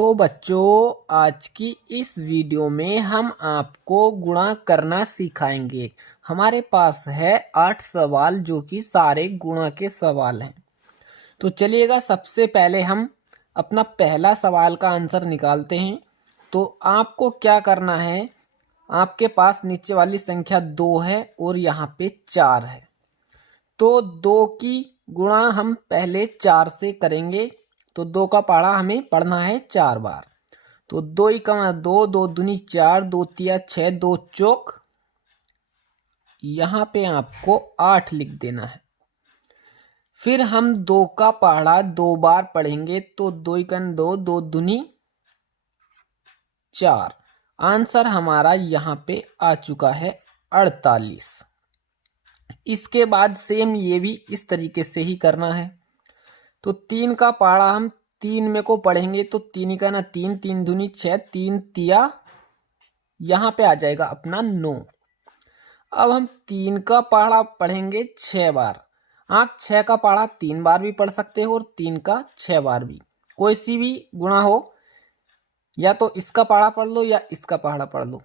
तो बच्चों, आज की इस वीडियो में हम आपको गुणा करना सिखाएंगे। हमारे पास है 8 सवाल जो कि सारे गुणा के सवाल हैं। तो चलिएगा, सबसे पहले हम अपना पहला सवाल का आंसर निकालते हैं। तो आपको क्या करना है, आपके पास नीचे वाली संख्या 2 है और यहाँ पे 4 है। तो 2 की गुणा हम पहले 4 से करेंगे। तो 2 का पहाड़ा हमें पढ़ना है 4 बार। तो 2 ही कमा 2, 2 दूनी 4, 2 तिया 6, 2 चौक, यहाँ पे आपको 8 लिख देना है। फिर हम 2 का पहाड़ा 2 बार पढ़ेंगे। तो 2 ही कन 2, 2 दूनी 4। आंसर हमारा यहाँ पे आ चुका है 48। इसके बाद सेम ये भी इस तरीके से ही करना है। तो 3 का पहाड़ा हम 3 में को पढ़ेंगे। तो 3 का ना 3, 3 दूनी 6, 3 तिया, यहाँ पे आ जाएगा अपना 9। अब हम 3 का पहाड़ा पढ़ेंगे 6 बार। आप 6 का पहाड़ा 3 बार भी पढ़ सकते हो और 3 का 6 बार भी, कोई सी भी गुणा हो, या तो इसका पहाड़ा पढ़ लो या इसका पहाड़ा पढ़ लो,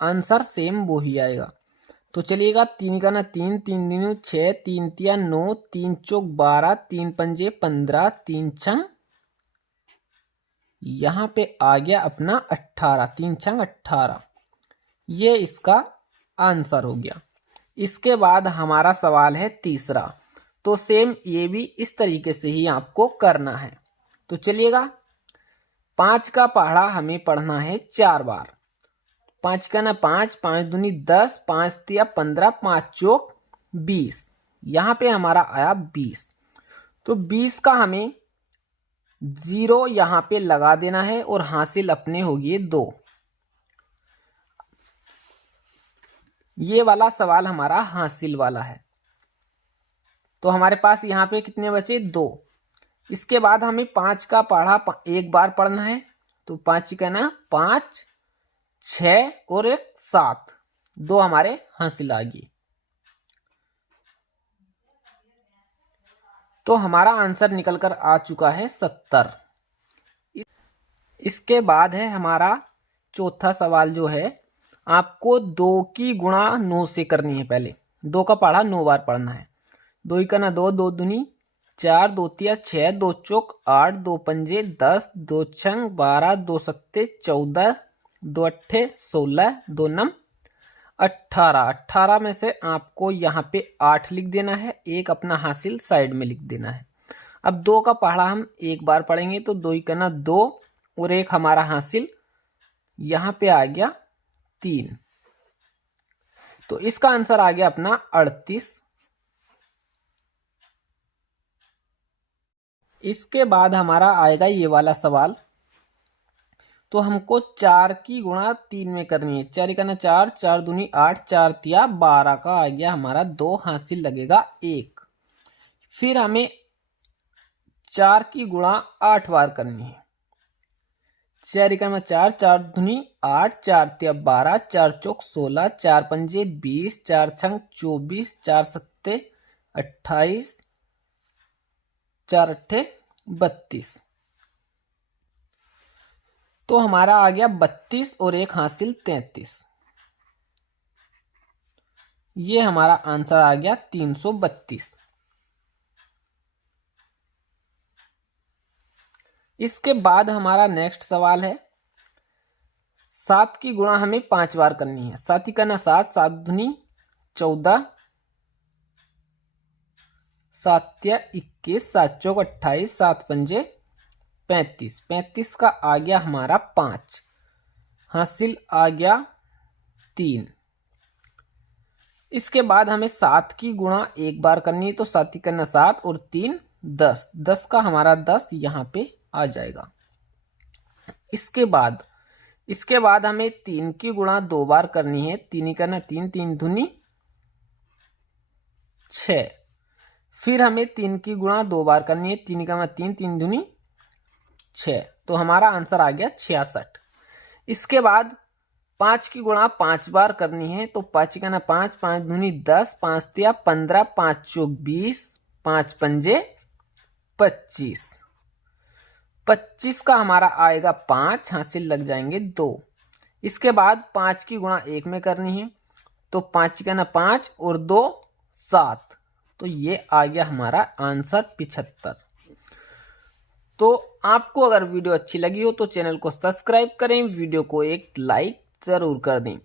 आंसर सेम वो ही आएगा। तो चलिएगा, 3 का ना 3, 3 दूनी 6, 3 तिया 9, 3 चौक 12, 3 पंजे 15, 3 छंग, यहाँ पे आ गया अपना 18, 3 छंग 18। ये इसका आंसर हो गया। इसके बाद हमारा सवाल है तीसरा। तो सेम ये भी इस तरीके से ही आपको करना है। तो चलिएगा, 5 का पहाड़ा हमें पढ़ना है 4 बार। 5 का ना 5, 5 दूनी 10, 5 तिया 15, 5 चौक 20, यहाँ पे हमारा आया 20। तो 20 का हमें 0 यहाँ पे लगा देना है और हासिल अपने हो गए 2। ये वाला सवाल हमारा हासिल वाला है। तो हमारे पास यहाँ पे कितने बचे? 2। इसके बाद हमें 5 का पहाड़ा 1 बार पढ़ना है। तो 5 का ना 5, 6 और 1 7, 2 हमारे हासिल आ गए। तो हमारा आंसर निकल कर आ चुका है 70। इसके बाद है हमारा चौथा सवाल, जो है आपको 2 की गुणा 9 से करनी है। पहले 2 का पहाड़ा 9 बार पढ़ना है। 2 ही का ना 2, 2 दूनी 4, 2 तिया 6, 2 चौक 8, 2 पंजे 10, 2 छंग 12, 2 सत्ते 14, 2 अट्ठे 16, 2 नम 18। 18 में से आपको यहाँ पे 8 लिख देना है, एक अपना हासिल साइड में लिख देना है। अब 2 का पहाड़ा हम 1 बार पढ़ेंगे। तो 2 ही का ना 2 और 1 हमारा हासिल, यहाँ पे आ गया 3। तो इसका आंसर आ गया अपना 38। इसके बाद हमारा आएगा ये वाला सवाल। तो हमको 4 की गुणा 3 में करनी है। 4 का ना 4, 4 दूनी 8, 4 तिया 12 का आ गया हमारा 2, हासिल लगेगा 1। फिर हमें 4 की गुणा 8 बार करनी है। 4 का ना 4, 4 दूनी 8, 4 तिया 12, 4 चौक 16, 4 पंजे 20, 4 छंग 24, 4 सत्ते 28, 4 अट्ठे 32। तो हमारा आ गया 32 और 1 हासिल 33। ये हमारा आंसर आ गया 332। इसके बाद हमारा नेक्स्ट सवाल है। 7 की गुणा हमें 5 बार करनी है। 7 का ना 7, 7 दूनी 14, 7 तिया 21, 7 चौक 28, 7 पंजे 35। 35 का आ गया हमारा 5, हासिल आ गया 3। इसके बाद हमें 7 की गुणा 1 बार करनी है। तो 7 का ना 7 और 3 10, 10 का हमारा 10 यहाँ पे आ जाएगा। इसके बाद हमें 3 की गुणा 2 बार करनी है। 3 का ना 3, 3 दूनी 6। फिर हमें 3 की गुणा 2 बार करनी है। 3 का ना 3, 3 दूनी 6। तो हमारा आंसर आ गया 66। इसके बाद 5 की गुणा 5 बार करनी है। तो 5 का ना 5, 5 दूनी 10, 5 तिया 15, 5 चौक 20, 5 पंजे 25। 25 का हमारा आएगा 5, हासिल लग जाएंगे 2। इसके बाद 5 की गुणा 1 में करनी है, तो 5 का ना 5 और 2 7, तो ये आ गया हमारा आंसर 75। तो आपको अगर वीडियो अच्छी लगी हो तो चैनल को सब्सक्राइब करें, वीडियो को एक लाइक जरूर कर दें।